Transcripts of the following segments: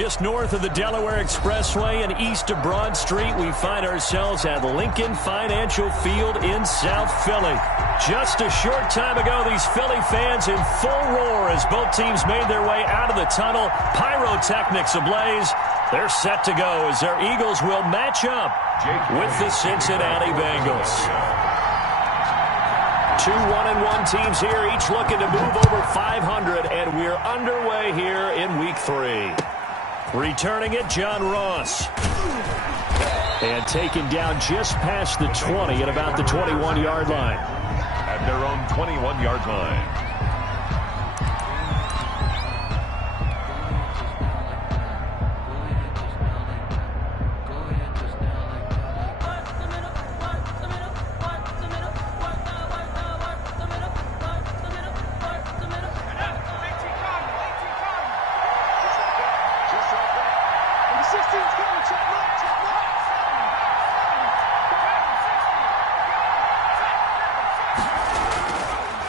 Just north of the Delaware Expressway and east of Broad Street, we find ourselves at Lincoln Financial Field in South Philly. Just a short time ago, these Philly fans in full roar as both teams made their way out of the tunnel. Pyrotechnics ablaze. They're set to go as their Eagles will match up with the Cincinnati Bengals. Two 1-1 teams here, each looking to move over 500, and we're underway here in Week 3. Returning it, John Ross. And taken down just past the 20 at about the 21-yard line. At their own 21-yard line.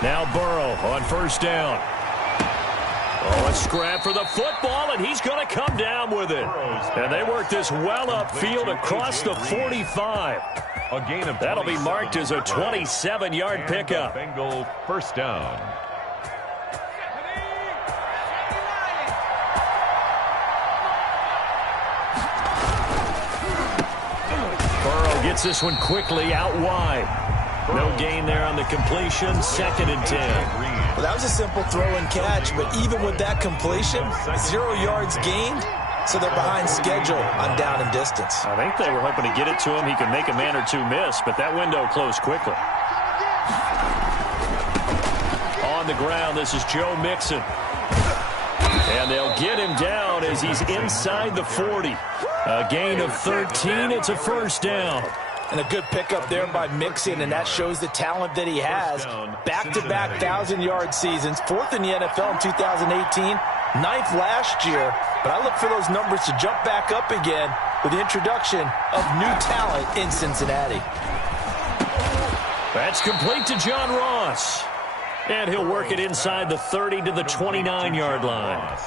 Now Burrow on first down. Oh, a scrap for the football, and he's going to come down with it. And they work this well upfield across the 45. That'll be marked as a 27-yard pickup. Bengal first down. Burrow gets this one quickly out wide. No gain there on the completion. 2nd and 10. Well, that was a simple throw and catch, but even with that completion, 0 yards gained, so they're behind schedule on down and distance. I think they were hoping to get it to him. He could make a man or two miss, but that window closed quickly. On the ground, this is Joe Mixon. And they'll get him down as he's inside the 40. A gain of 13. It's a first down. And a good pickup there by Mixon, and that shows the talent that he has. Back-to-back 1,000-yard seasons, 4th in the NFL in 2018, 9th last year. But I look for those numbers to jump back up again with the introduction of new talent in Cincinnati. That's complete to John Ross. And he'll work it inside the 30 to the 29-yard line.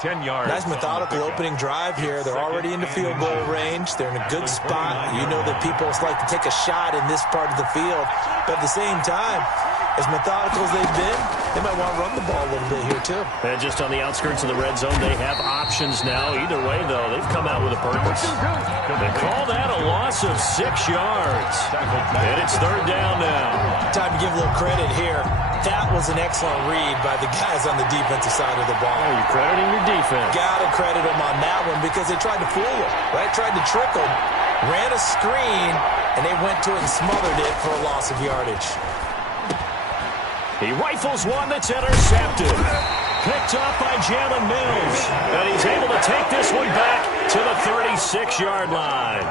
10 yards. Nice methodical opening drive here. They're already in the field goal range. They're in a good spot. You know that people like to take a shot in this part of the field. But at the same time, as methodical as they've been, they might want to run the ball a little bit here too. And just on the outskirts of the red zone, they have options now. Either way, though, they've come out with a purpose. They call that a loss of 6 yards. And it's 3rd down now. Time to give a little credit here. That was an excellent read by the guys on the defensive side of the ball. Oh, you're crediting your defense. Got to credit them on that one because they tried to fool them, right? Tried to trick them, ran a screen, and they went to it and smothered it for a loss of yardage. He rifles one that's intercepted. Picked off by Jalen Mills. And he's able to take this one back to the 36-yard line.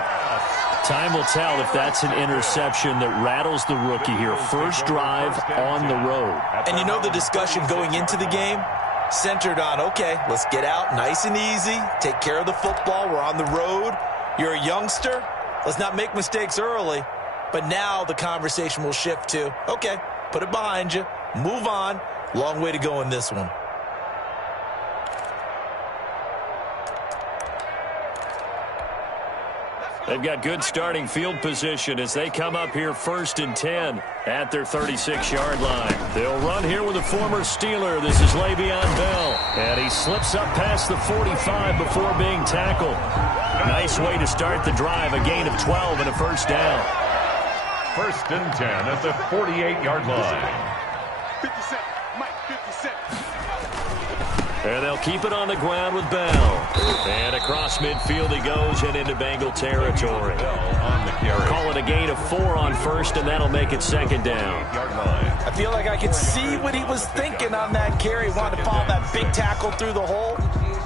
Time will tell if that's an interception that rattles the rookie here. First drive on the road. And you know the discussion going into the game? Centered on, okay, let's get out nice and easy. Take care of the football. We're on the road. You're a youngster. Let's not make mistakes early. But now the conversation will shift to, okay, put it behind you. Move on. Long way to go in this one. They've got good starting field position as they come up here 1st and 10 at their 36-yard line. They'll run here with a former Steeler. This is Le'Veon Bell. And he slips up past the 45 before being tackled. Nice way to start the drive. A gain of 12 and a first down. 1st and 10 at the 48-yard line. 50 Cent, Mike, 50 Cent. And they'll keep it on the ground with Bell. And across midfield he goes and into Bengal territory. Call it a gain of 4 on 1st, and that'll make it 2nd down. I feel like I could see what he was thinking on that carry. Wanted to follow that big tackle through the hole.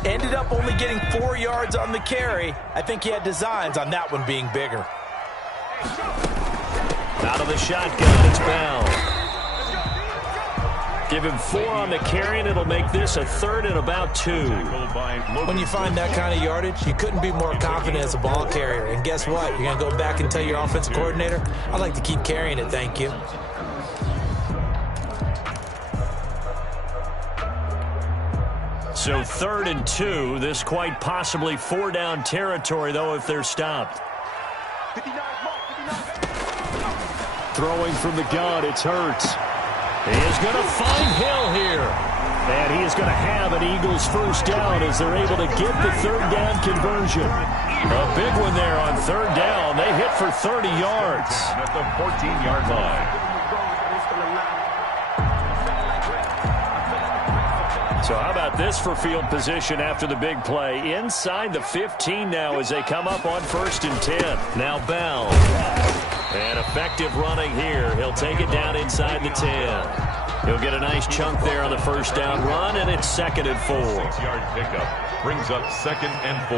Ended up only getting 4 yards on the carry. I think he had designs on that one being bigger. Out of the shotgun, it's Bell. Give him 4 on the carry, and it'll make this a 3rd and about 2. When you find that kind of yardage, you couldn't be more confident as a ball carrier. And guess what? You're going to go back and tell your offensive coordinator, I'd like to keep carrying it, thank you. So 3rd and 2. This quite possibly 4-down territory, though, if they're stopped. 59, mark, 59. Throwing from the gun, it's Hurts. He is going to find Hill here. And he is going to have an Eagles first down as they're able to get the 3rd down conversion. A big one there on 3rd down. They hit for 30 yards. At the 14-yard line. So how about this for field position after the big play? Inside the 15 now as they come up on 1st and 10. Now Bell. And effective running here. He'll take it down inside the 10. He'll get a nice chunk there on the first down run, and it's 2nd and 4. 6-yard pickup brings up 2nd and 4.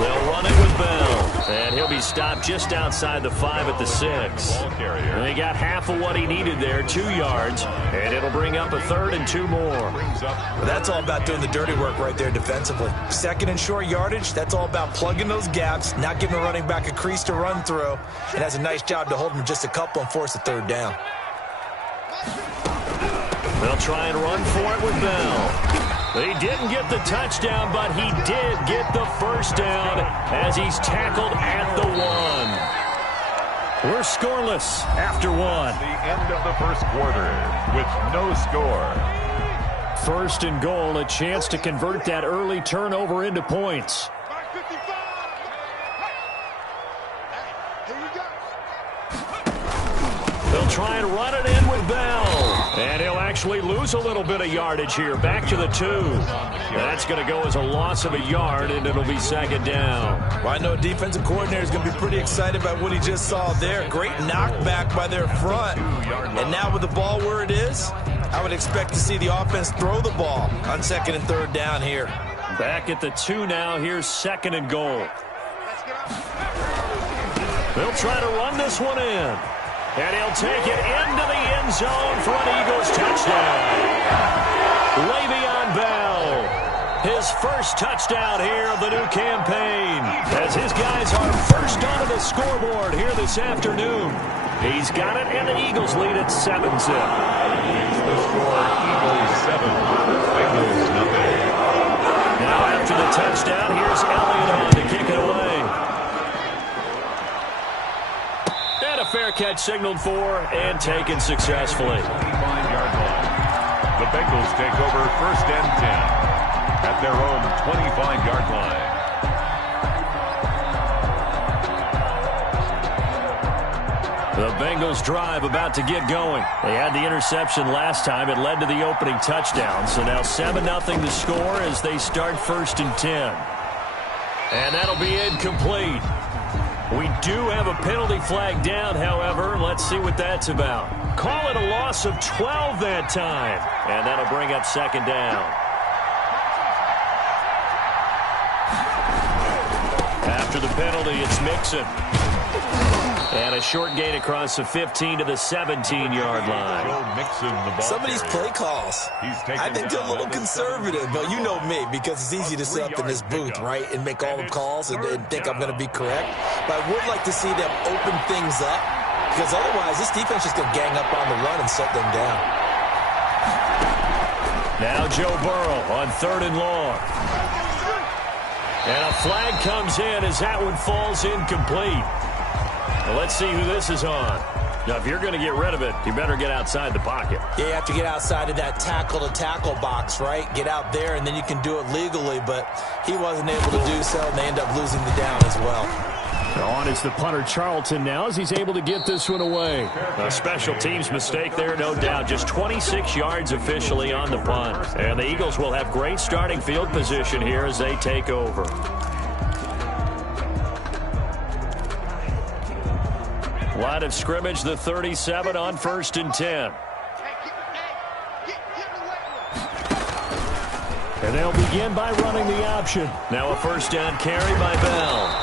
They'll run it with Bell. And he'll be stopped just outside the 5 at the 6. And they got half of what he needed there, 2 yards. And it'll bring up a 3rd and 2 more. Well, that's all about doing the dirty work right there defensively. 2nd and short yardage, that's all about plugging those gaps, not giving a running back a crease to run through. And has a nice job to hold him just a couple and force a 3rd down. They'll try and run for it with Bell. He didn't get the touchdown, but he did get the first down as he's tackled at the 1. We're scoreless after 1. The end of the first quarter with no score. 1st and goal, a chance to convert that early turnover into points. Mark 55. Here you go. They'll try and run it in with Bell. And he'll actually lose a little bit of yardage here. Back to the 2. That's going to go as a loss of a yard, and it'll be 2nd down. Well, I know defensive coordinator is going to be pretty excited about what he just saw there. Great knockback by their front. And now with the ball where it is, I would expect to see the offense throw the ball on 2nd and 3rd down here. Back at the 2 now. Here's 2nd and goal. They'll try to run this one in. And he'll take it into the end zone for an Eagles touchdown. Le'Veon Bell, his first touchdown here of the new campaign, as his guys are first onto the scoreboard here this afternoon. He's got it, and the Eagles lead at 7-zip. The score, Eagles 7, Bengals nothing. Now after the touchdown, here's Elliott on to kick it away. And a fair catch signaled for and taken successfully. 25-yard line. The Bengals take over 1st and 10 at their own 25-yard line. The Bengals drive about to get going. They had the interception last time. It led to the opening touchdown. So now 7-0 the score as they start 1st and 10. And that'll be incomplete. We do have a penalty flag down, however. Let's see what that's about. Call it a loss of 12 that time. And that'll bring up 2nd down. After the penalty, it's Mixon. And a short gain across the 15 to the 17-yard line. Some of these play calls, I think they're a little conservative, but you know me, because it's easy to sit up in this booth, right, and make all the calls and think I'm going to be correct. But I would like to see them open things up, because otherwise this defense is going to gang up on the run and shut them down. Now Joe Burrow on 3rd and long. And a flag comes in as that one falls incomplete. Well, let's see who this is on. Now, if you're going to get rid of it, you better get outside the pocket. Yeah, you have to get outside of that tackle-to-tackle box, right? Get out there, and then you can do it legally, but he wasn't able to do so, and they end up losing the down as well. On is the punter Charlton now as he's able to get this one away. A special teams mistake there, no doubt. Just 26 yards officially on the punt. And the Eagles will have great starting field position here as they take over. Line of scrimmage, the 37 on 1st and 10. And they'll begin by running the option. Now a 1st down carry by Bell.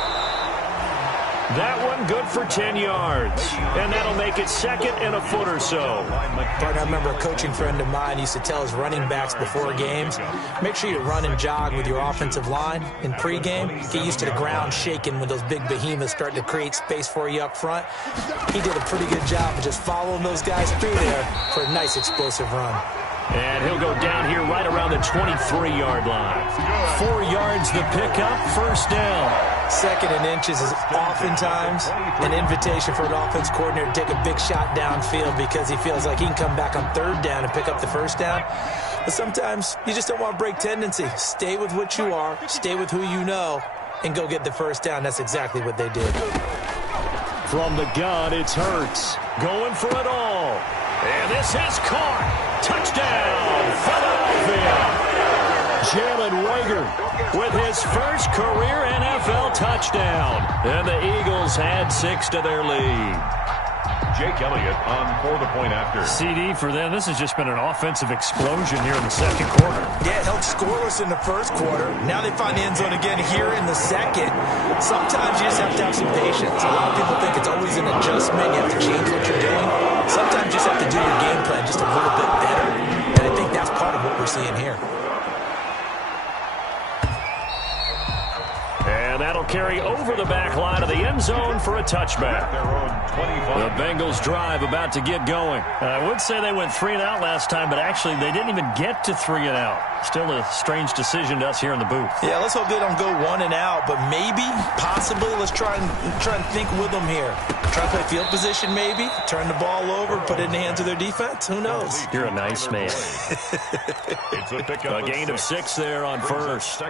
That one good for 10 yards. And that'll make it 2nd and a foot or so. Partner, I remember a coaching friend of mine used to tell his running backs before games, make sure you run and jog with your offensive line in pregame. Get used to the ground shaking when those big behemoths start to create space for you up front. He did a pretty good job of just following those guys through there for a nice explosive run. And he'll go down here right around the 23-yard line. 4 yards the pickup, first down. 2nd and inches is oftentimes an invitation for an offense coordinator to take a big shot downfield because he feels like he can come back on 3rd down and pick up the first down. But sometimes you just don't want to break tendency. Stay with what you are, stay with who you know, and go get the first down. That's exactly what they did. From the gun, it's Hurts. Going for it all. And this is caught. Touchdown, Philadelphia. Jalen Wager with his first career NFL touchdown. And the Eagles add 6 to their lead. Jake Elliott on for the point after. CD for them. This has just been an offensive explosion here in the 2nd quarter. Yeah, it held scoreless in the 1st quarter. Now they find the end zone again here in the 2nd. Sometimes you just have to have some patience. A lot of people think it's always an adjustment. You have to change what you're doing. Sometimes you just have to do your game plan just a little bit better. And I think that's part of what we're seeing here. And that'll carry over the back line of the end zone for a touchback. The Bengals drive about to get going. I would say they went 3 and out last time, but actually they didn't even get to 3 and out. Still a strange decision to us here in the booth. Yeah, let's hope they don't go 1 and out, but maybe, possibly, let's try and think with them here. Try to play field position maybe, turn the ball over, put it in the hands of their defense. Who knows? You're a nice man. It's a gain of 6 there on first.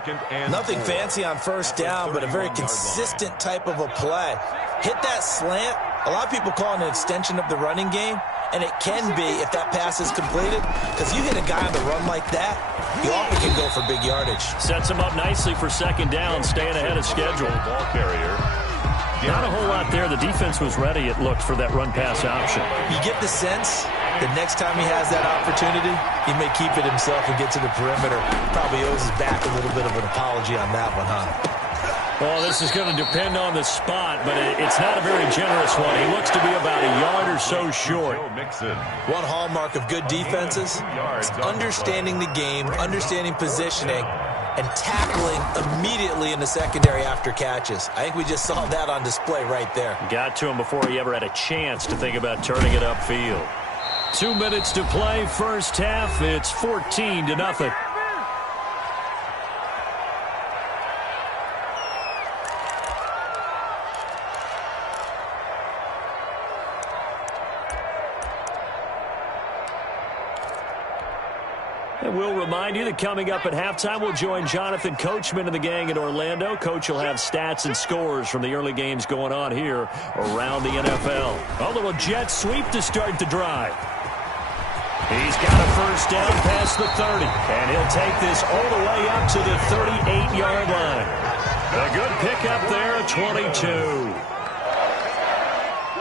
Nothing fancy on first down, but a very consistent type of a play. Hit that slant. A lot of people call it an extension of the running game, and it can be if that pass is completed, because you hit a guy on the run like that, you often can go for big yardage. Sets him up nicely for 2nd down, staying ahead of schedule. Ball carrier. Not a whole lot there. The defense was ready, it looked, for that run-pass option. You get the sense the next time he has that opportunity, he may keep it himself and get to the perimeter. Probably owes his back a little bit of an apology on that one, huh? Well, this is going to depend on the spot, but it's not a very generous one. He looks to be about a yard or so short. One hallmark of good defenses is understanding the game, understanding positioning, and tackling immediately in the secondary after catches. I think we just saw that on display right there. Got to him before he ever had a chance to think about turning it upfield. 2 minutes to play, first half. It's 14-0. And we'll remind you that coming up at halftime, we'll join Jonathan Coachman and the gang in Orlando. Coach will have stats and scores from the early games going on here around the NFL. A little jet sweep to start the drive. He's got a first down past the 30, and he'll take this all the way up to the 38-yard line. A good pickup there, a 22.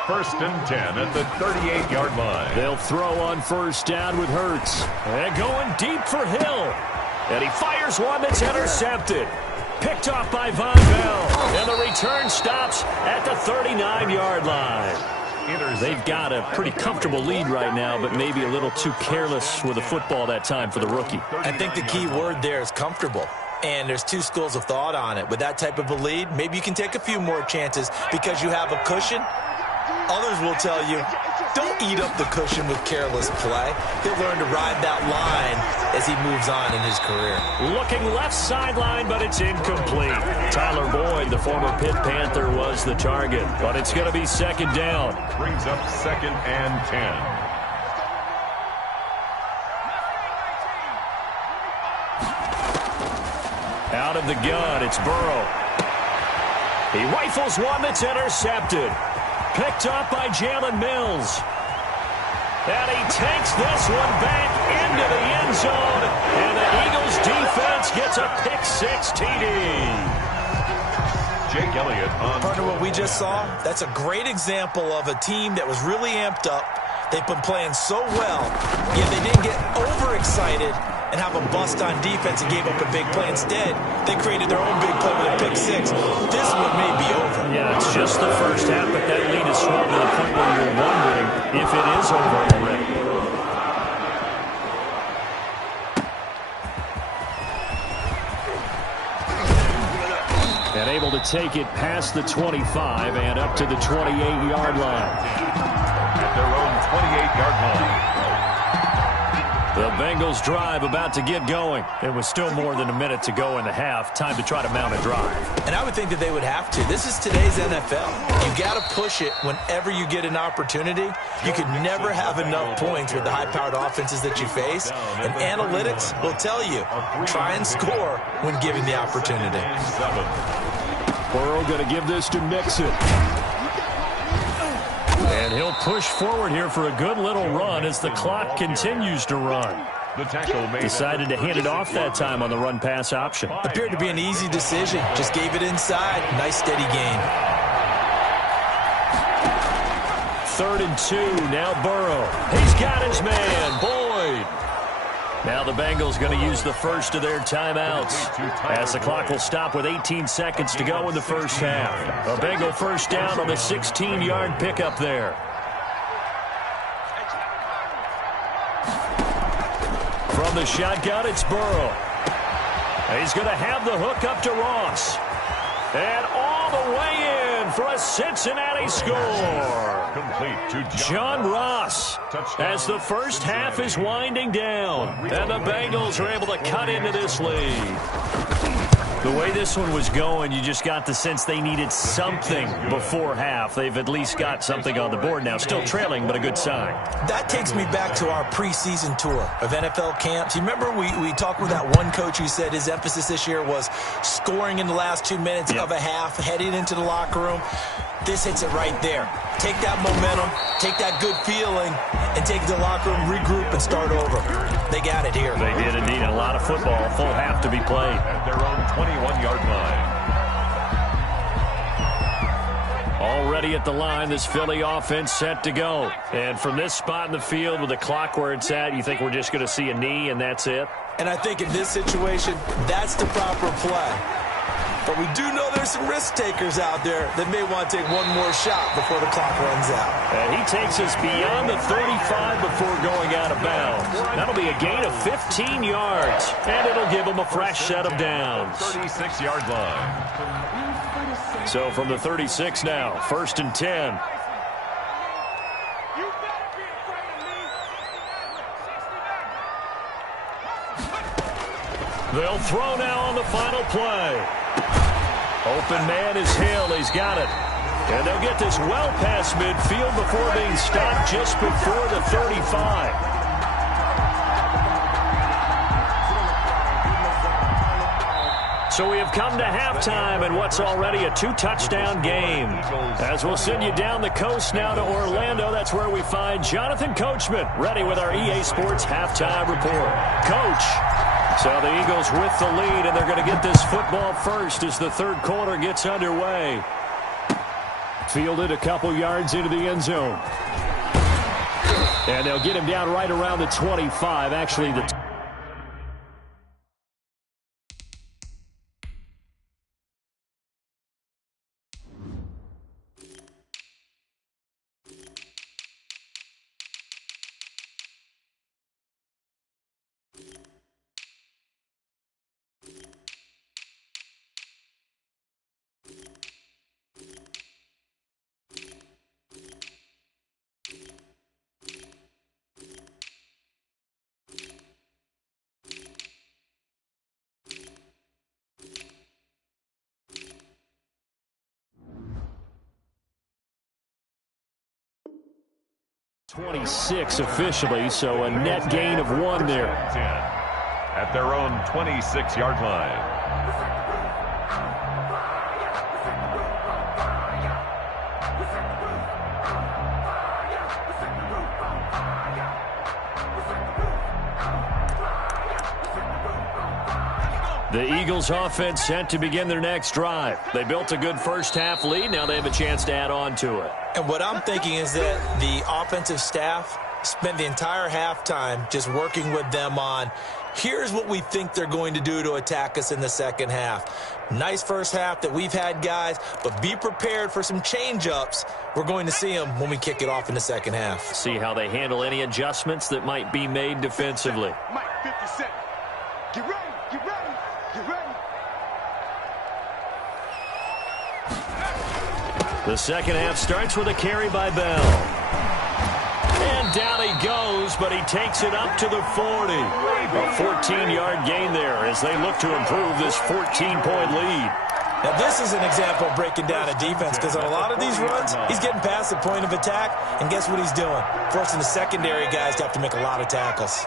1st and 10 at the 38-yard line. They'll throw on first down with Hurts. And going deep for Hill. And he fires one that's intercepted. Picked off by Von Bell. And the return stops at the 39-yard line. They've got a pretty comfortable lead right now, but maybe a little too careless with the football that time for the rookie. I think the key word there is comfortable. And there's 2 schools of thought on it. With that type of a lead, maybe you can take a few more chances because you have a cushion. Others will tell you, don't eat up the cushion with careless play. He'll learn to ride that line as he moves on in his career. Looking left sideline, but it's incomplete. Tyler Boyd, the former Pitt Panther, was the target. But it's going to be 2nd down. Brings up 2nd and 10. Out of the gun, it's Burrow. He rifles one that's intercepted. Picked up by Jalen Mills. And he takes this one back into the end zone. And the Eagles defense gets a pick-6 TD. Jake Elliott on. Partner, what we just saw, that's a great example of a team that was really amped up. They've been playing so well, yet they didn't get overexcited and have a bust on defense and gave up a big play. Instead, they created their own big play with a pick six. This one may be over. Yeah, it's just the first half, but that lead is swung to the point where you're wondering if it is over already. And able to take it past the 25 and up to the 28-yard line. At their own 28-yard line. The Bengals drive about to get going. It was still more than a minute to go in the half. Time to try to mount a drive. And I would think that they would have to. This is today's NFL. You got to push it whenever you get an opportunity. You can never have enough points with the high-powered offenses that you face. And analytics will tell you, try and score when given the opportunity. Burrow going to give this to Mixon. And he'll push forward here for a good little run as the clock continues to run. The tackle made. Decided to hand it off that time on the run-pass option. Appeared to be an easy decision. Just gave it inside. Nice, steady gain. 3rd and 2. Now Burrow. He's got his man, Boyd. Now the Bengals going to use the first of their timeouts as the clock will stop with 18 seconds to go in the first half. A Bengal first down on the 16-yard pickup there. From the shotgun, it's Burrow. He's going to have the hook up to Ross. And all the way in for a Cincinnati score. Complete to John Ross as the first half is winding down. And the Bengals are able to cut into this lead. The way this one was going, you just got the sense they needed something before half. They've at least got something on the board now. Still trailing, but a good sign. That takes me back to our preseason tour of NFL camps. You remember we talked with that one coach who said his emphasis this year was scoring in the last 2 minutes of a half, heading into the locker room. This hits it right there. Take that momentum, take that good feeling, and take it to the locker room, regroup, and start over. They got it here. They did indeed. A lot of football, full half to be played. At their own 21-yard line. Already at the line, this Philly offense set to go. And from this spot in the field with the clock where it's at, you think we're just going to see a knee and that's it? And I think in this situation, that's the proper play. But we do know there's some risk takers out there that may want to take one more shot before the clock runs out. And he takes us beyond the 35 before going out of bounds. That'll be a gain of 15 yards, and it'll give him a fresh set of downs. 36-yard line. So from the 36 now, 1st and 10. They'll throw now on the final play. Open man is Hill. He's got it. And they'll get this well past midfield before being stopped just before the 35. So we have come to halftime in what's already a 2-touchdown game. As we'll send you down the coast now to Orlando, that's where we find Jonathan Coachman, ready with our EA Sports halftime report. Coach. So the Eagles with the lead, and they're going to get this football first as the third quarter gets underway. Fielded a couple yards into the end zone. And they'll get him down right around the 25. Actually, the 26 officially, so a net gain of 1 there. 10 at their own 26-yard line. The Eagles offense set to begin their next drive. They built a good first half lead. Now they have a chance to add on to it. And what I'm thinking is that the offensive staff spent the entire halftime just working with them on, here's what we think they're going to do to attack us in the second half. Nice first half that we've had, guys, but be prepared for some change-ups. We're going to see them when we kick it off in the second half. See how they handle any adjustments that might be made defensively. Mike, 50 seconds. Get ready, get ready, get ready. The second half starts with a carry by Bell. And down he goes, but he takes it up to the 40. A 14-yard gain there as they look to improve this 14-point lead. Now, this is an example of breaking down a defense because on a lot of these runs, he's getting past the point of attack, and guess what he's doing? Forcing the secondary guys to have to make a lot of tackles.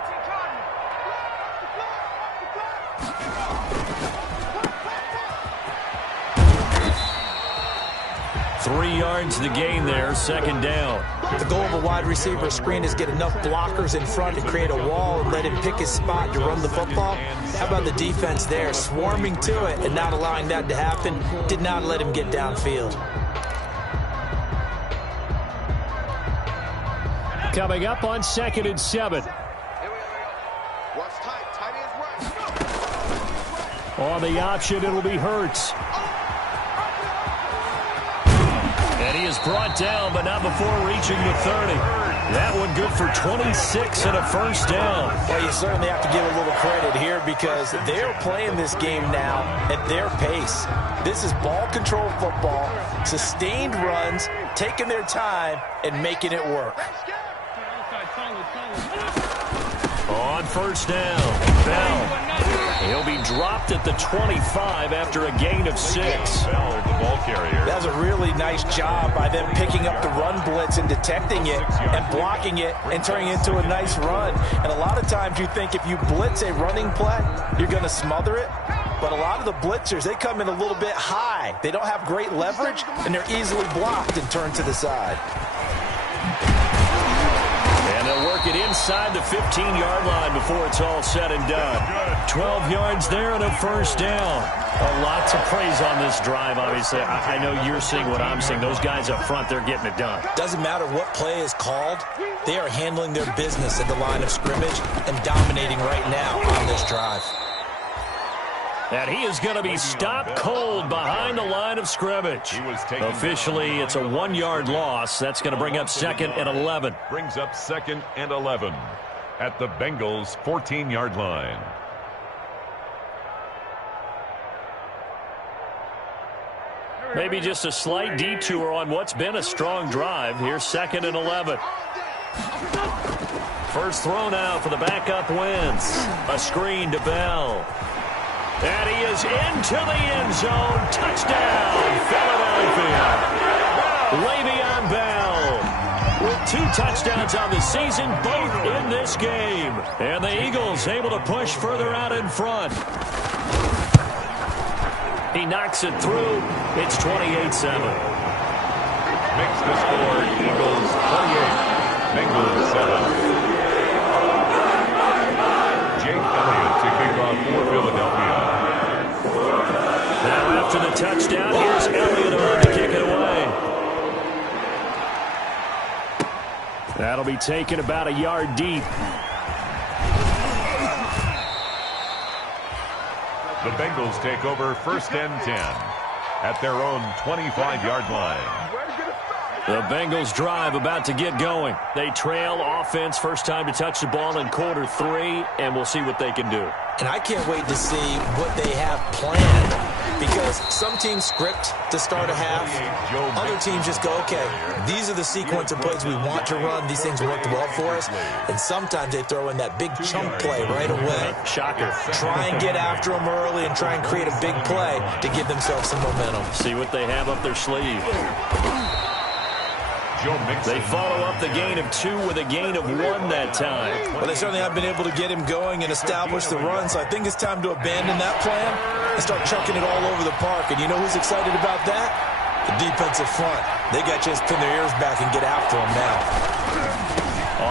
3 yards to gain there, second down. The goal of a wide receiver screen is get enough blockers in front to create a wall and let him pick his spot to run the football. How about the defense there, swarming to it and not allowing that to happen? Did not let him get downfield. Coming up on 2nd and 7. Watch tight ends right. On the option, it'll be Hurts. And he is brought down, but not before reaching the 30. That one good for 26 and a first down. Well, you certainly have to give a little credit here because they're playing this game now at their pace. This is ball control football, sustained runs, taking their time, and making it work. On first down, Bell. He'll be dropped at the 25 after a gain of 6. Bell, the ball carrier. That was a really nice job by them picking up the run blitz and detecting it and blocking it and turning it into a nice run. And a lot of times you think if you blitz a running play, you're going to smother it. But a lot of the blitzers, they come in a little bit high. They don't have great leverage, and they're easily blocked and turned to the side. And they'll work it inside the 15-yard line before it's all said and done. 12 yards there and a first down. A lot to praise on this drive, obviously. I know you're seeing what I'm seeing. Those guys up front, they're getting it done. Doesn't matter what play is called. They are handling their business at the line of scrimmage and dominating right now on this drive. And he is going to be stopped cold behind the line of scrimmage. Officially, it's a 1-yard loss. That's going to bring up 2nd and 11. Brings up 2nd and 11 at the Bengals' 14-yard line. Maybe just a slight detour on what's been a strong drive. Here's 2nd and 11. First throw now for the backup Wentz. A screen to Bell. And he is into the end zone. Touchdown, Philadelphia. Le'Veon Bell with 2 touchdowns on the season, both in this game. And the Eagles able to push further out in front. He knocks it through. It's 28-7. Makes the score Eagles 28, Bengals 7. Jake Elliott to kick off for Philadelphia. Now after the touchdown, here's Elliott on to kick it away. That'll be taken about a yard deep. The Bengals take over 1st and 10 at their own 25-yard line. The Bengals drive about to get going. They trail offense, first time to touch the ball in quarter 3, and we'll see what they can do. And I can't wait to see what they have planned because some teams script to start a half. Other teams just go, okay, these are the sequence of plays we want to run. These things worked well for us. And sometimes they throw in that big chunk play right away. Shocker. Try and get after them early and try and create a big play to give themselves some momentum. See what they have up their sleeve. They follow up the gain of 2 with a gain of 1 that time. Well, they certainly have been able to get him going and establish the run, so I think it's time to abandon that plan and start chucking it all over the park. And you know who's excited about that? The defensive front. They got to just pin their ears back and get after him now.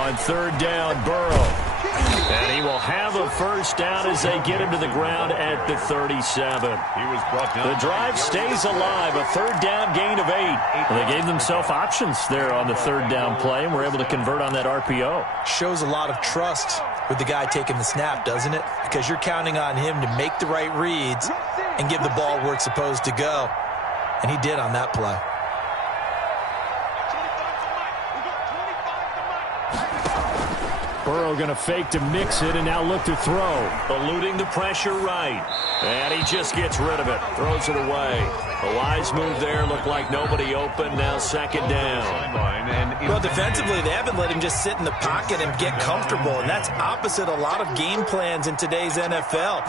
On 3rd down, Burrow. And he will have a first down as they get him to the ground at the 37. He was brought down. The drive stays alive, a third down gain of 8. And they gave themselves options there on the third down play and were able to convert on that RPO. Shows a lot of trust with the guy taking the snap, doesn't it? Because you're counting on him to make the right reads and give the ball where it's supposed to go. And he did on that play. Burrow going to fake to mix it and now look to throw. Eluding the pressure right. And he just gets rid of it. Throws it away. A wise move there. Looked like nobody open. Now second down. Well, defensively, they haven't let him just sit in the pocket and get comfortable. And that's opposite a lot of game plans in today's NFL.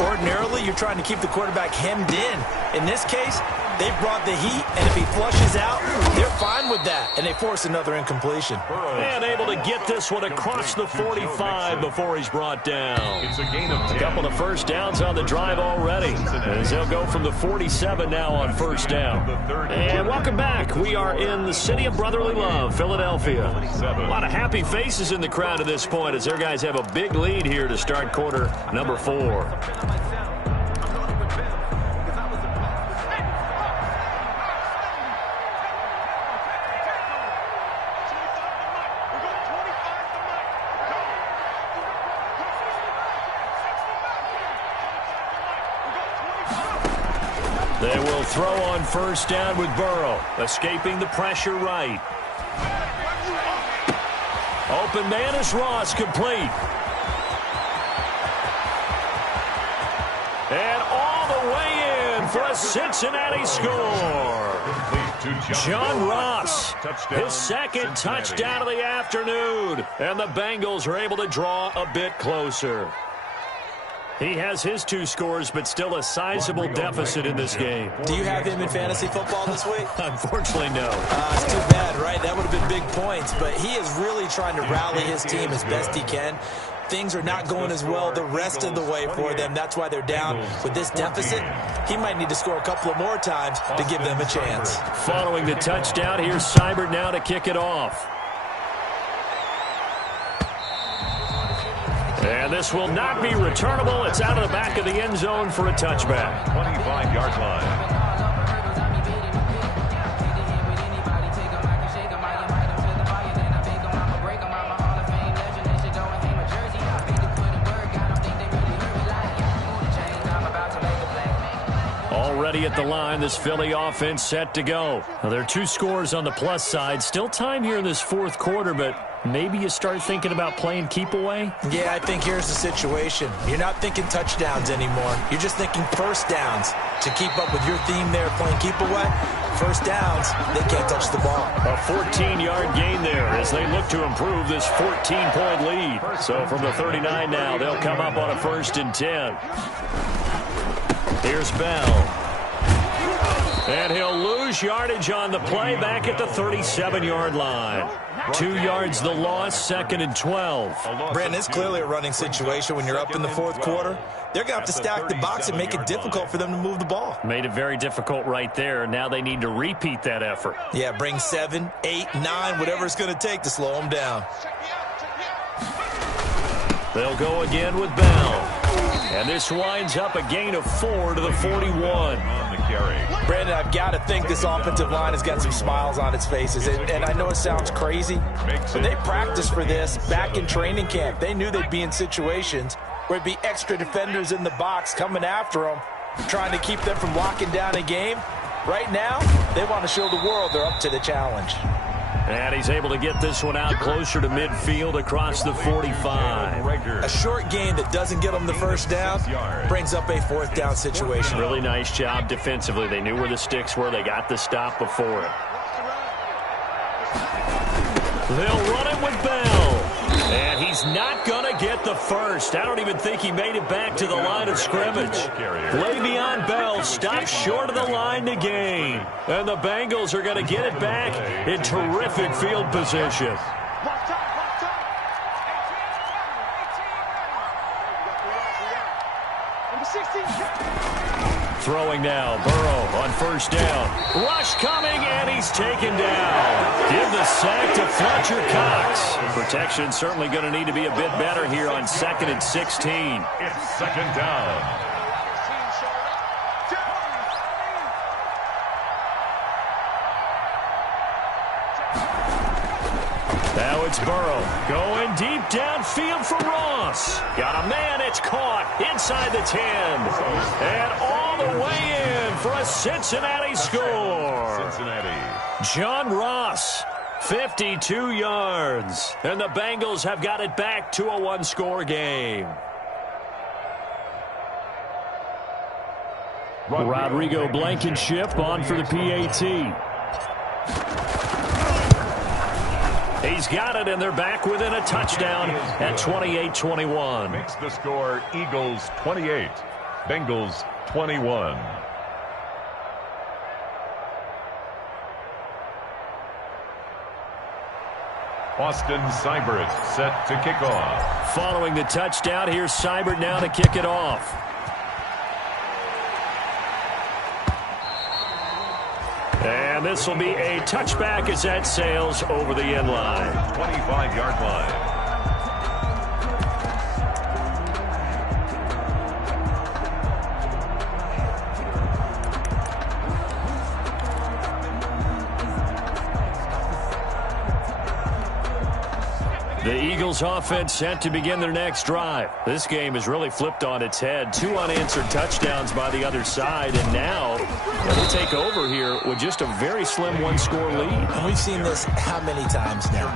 Ordinarily, you're trying to keep the quarterback hemmed in. In this case, they've brought the heat, and if he flushes out, they're fine with that, and they force another incompletion. And able to get this one across the 45 before he's brought down. It's a gain of 10. A couple of first downs on the drive already, as they'll go from the 47 now on first down. And welcome back. We are in the city of brotherly love, Philadelphia. A lot of happy faces in the crowd at this point as their guys have a big lead here to start quarter number 4. They will throw on first down with Burrow, escaping the pressure right. Open man is Ross, complete. And all the way in for a Cincinnati score. John Ross, his second touchdown of the afternoon. And the Bengals are able to draw a bit closer. He has his 2 scores, but still a sizable deficit in this game. Do you have him in fantasy football this week? Unfortunately, no. It's too bad, right? That would have been big points, but he is really trying to rally his team as best he can. Things are not going as well the rest of the way for them. That's why they're down. With this deficit, he might need to score a couple of more times to give them a chance. Following the touchdown, here's Seibert now to kick it off. And this will not be returnable. It's out of the back of the end zone for a touchback. 25-yard line. Already at the line, this Philly offense set to go. Now, there are 2 scores on the plus side. Still time here in this fourth quarter, but maybe you start thinking about playing keep away? Yeah, I think here's the situation. You're not thinking touchdowns anymore. You're just thinking first downs. To keep up with your theme there, playing keep away, first downs, they can't touch the ball. A 14-yard gain there as they look to improve this 14-point lead. So from the 39 now, they'll come up on a 1st and 10. Here's Bell. And he'll lose yardage on the play back at the 37-yard line. 2 yards the loss, 2nd and 12. Brandon, it's clearly a running situation when you're up in the fourth quarter. They're going to have to stack the box and make it difficult for them to move the ball. Made it very difficult right there. Now they need to repeat that effort. Yeah, bring 7, 8, 9, whatever it's going to take to slow them down. They'll go again with Bell. And this winds up a gain of 4 to the 41. Brandon, I've got to think this offensive line has got some smiles on its faces. And I know it sounds crazy, but they practiced for this back in training camp. They knew they'd be in situations where it'd be extra defenders in the box coming after them, trying to keep them from locking down a game. Right now, they want to show the world they're up to the challenge. And he's able to get this one out closer to midfield across the 45. A short gain that doesn't get them the first down brings up a 4th down situation. Really nice job defensively. They knew where the sticks were. They got the stop before it. They'll run it with Bell. And he's not going to get the first. I don't even think he made it back to the line of scrimmage. Le'Veon Bell stops short of the line to gain. And the Bengals are going to get it back in terrific field position. throwing now. Burrow on first down. Rush coming, and he's taken down. Give the sack to Fletcher Cox. Protection certainly going to need to be a bit better here on 2nd and 16. It's second down. Now it's Burrow going deep downfield for Ross. Got a man, it's caught inside the 10. And all the way in for a Cincinnati score. Cincinnati. John Ross, 52 yards. And the Bengals have got it back to a one-score game. Rodrigo Blankenship on for the PAT. He's got it, and they're back within a touchdown at 28-21. Makes the score Eagles 28, Bengals 21. Austin Seibert set to kick off. Following the touchdown, here's Seibert now to kick it off. And this will be a touchback as that sails over the end line. 25-yard line. The Eagles offense set to begin their next drive. This game is really flipped on its head. 2 unanswered touchdowns by the other side, and now they take over here with just a very slim one-score lead. And we've seen this how many times now?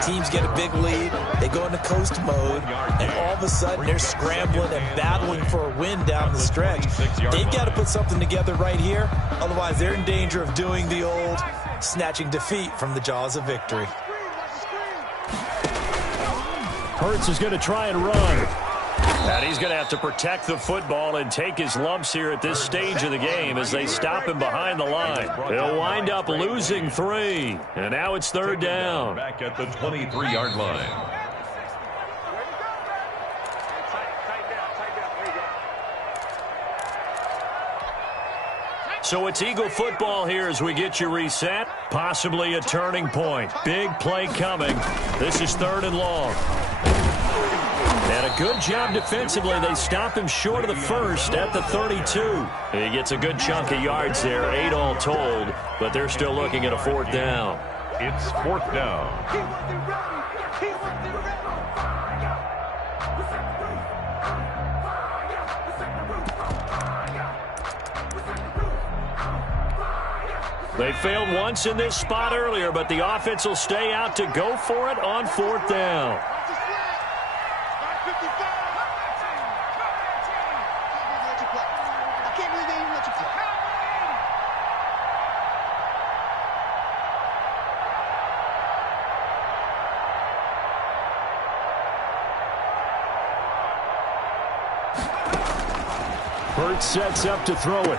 Teams get a big lead, they go into coast mode, and all of a sudden they're scrambling and battling for a win down the stretch. They've got to put something together right here, otherwise they're in danger of doing the old snatching defeat from the jaws of victory. Hurts is going to try and run. And he's going to have to protect the football and take his lumps here at this stage of the game as they stop him behind the line. They'll wind up losing 3. And now it's 3rd down. Back at the 23-yard line. So it's Eagle football here as we get you reset. Possibly a turning point. Big play coming. This is 3rd and long. And a good job defensively. They stop him short of the first at the 32. He gets a good chunk of yards there, 8 all told, but they're still looking at a 4th down. It's 4th down. They failed once in this spot earlier, but the offense will stay out to go for it on 4th down. Hurts sets up to throw it.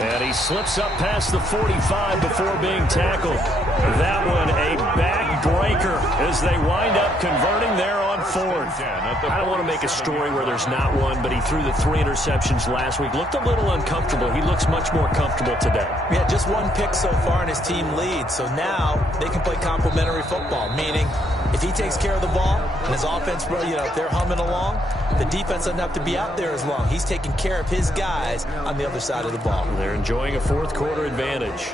And he slips up past the 45 before being tackled. That one a backbreaker as they wind up converting there on 4th. I don't want to make a story where there's not one, but he threw the 3 interceptions last week. Looked a little uncomfortable. He looks much more comfortable today. Yeah, just 1 pick so far and his team leads. So now they can play complementary football, meaning if he takes care of the ball and his offense, they're humming along, the defense doesn't have to be out there as long. He's taking care of his guys on the other side of the ball. They're enjoying a 4th quarter advantage.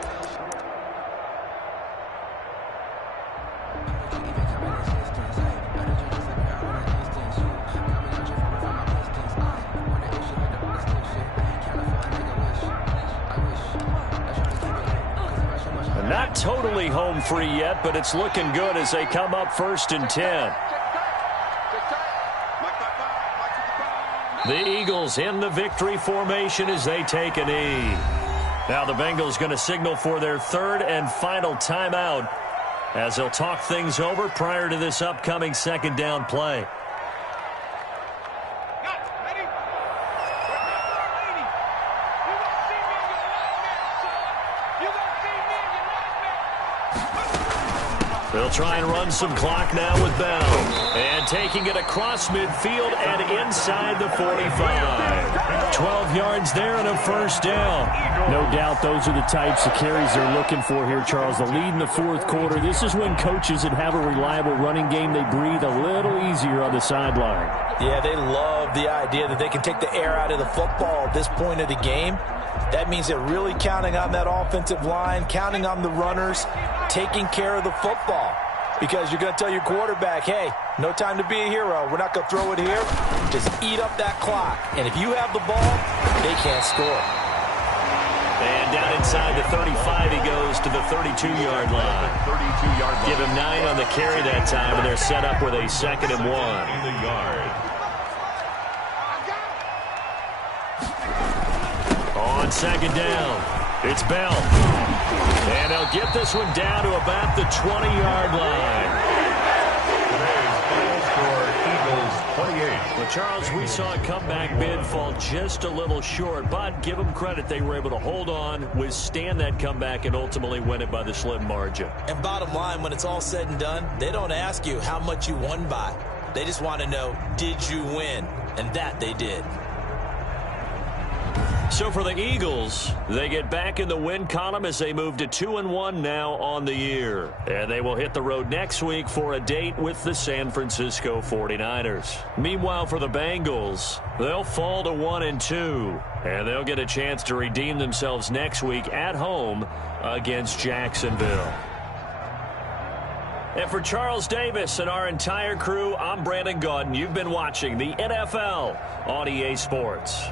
Not totally home free yet, but it's looking good as they come up 1st and 10. The Eagles in the victory formation as they take a knee. Now the Bengals going to signal for their 3rd and final timeout as they'll talk things over prior to this upcoming 2nd down play. They'll try and run some clock now with Bell. And taking it across midfield and inside the 45. 12 yards there and a first down. No doubt those are the types of carries they're looking for here, Charles. The lead in the fourth quarter. This is when coaches that have a reliable running game, they breathe a little easier on the sideline. Yeah, they love the idea that they can take the air out of the football at this point of the game. That means they're really counting on that offensive line, counting on the runners, taking care of the football. Because you're going to tell your quarterback, hey, no time to be a hero. We're not going to throw it here. Just eat up that clock. And if you have the ball, they can't score. And down inside the 35, he goes to the 32-yard line. 32-yard line. Give him 9 on the carry that time, and they're set up with a 2nd and 1. In the yard. On 2nd down, it's Bell. And they'll get this one down to about the 20-yard line. Today's final score, Eagles 28. Well, Charles, we saw a comeback bid fall just a little short, but give them credit. They were able to hold on, withstand that comeback, and ultimately win it by the slim margin. And bottom line, when it's all said and done, they don't ask you how much you won by. They just want to know, did you win? And that they did. So for the Eagles, they get back in the win column as they move to 2-1 now on the year. And they will hit the road next week for a date with the San Francisco 49ers. Meanwhile, for the Bengals, they'll fall to 1-2. And they'll get a chance to redeem themselves next week at home against Jacksonville. And for Charles Davis and our entire crew, I'm Brandon Gaudin. You've been watching the NFL on EA Sports.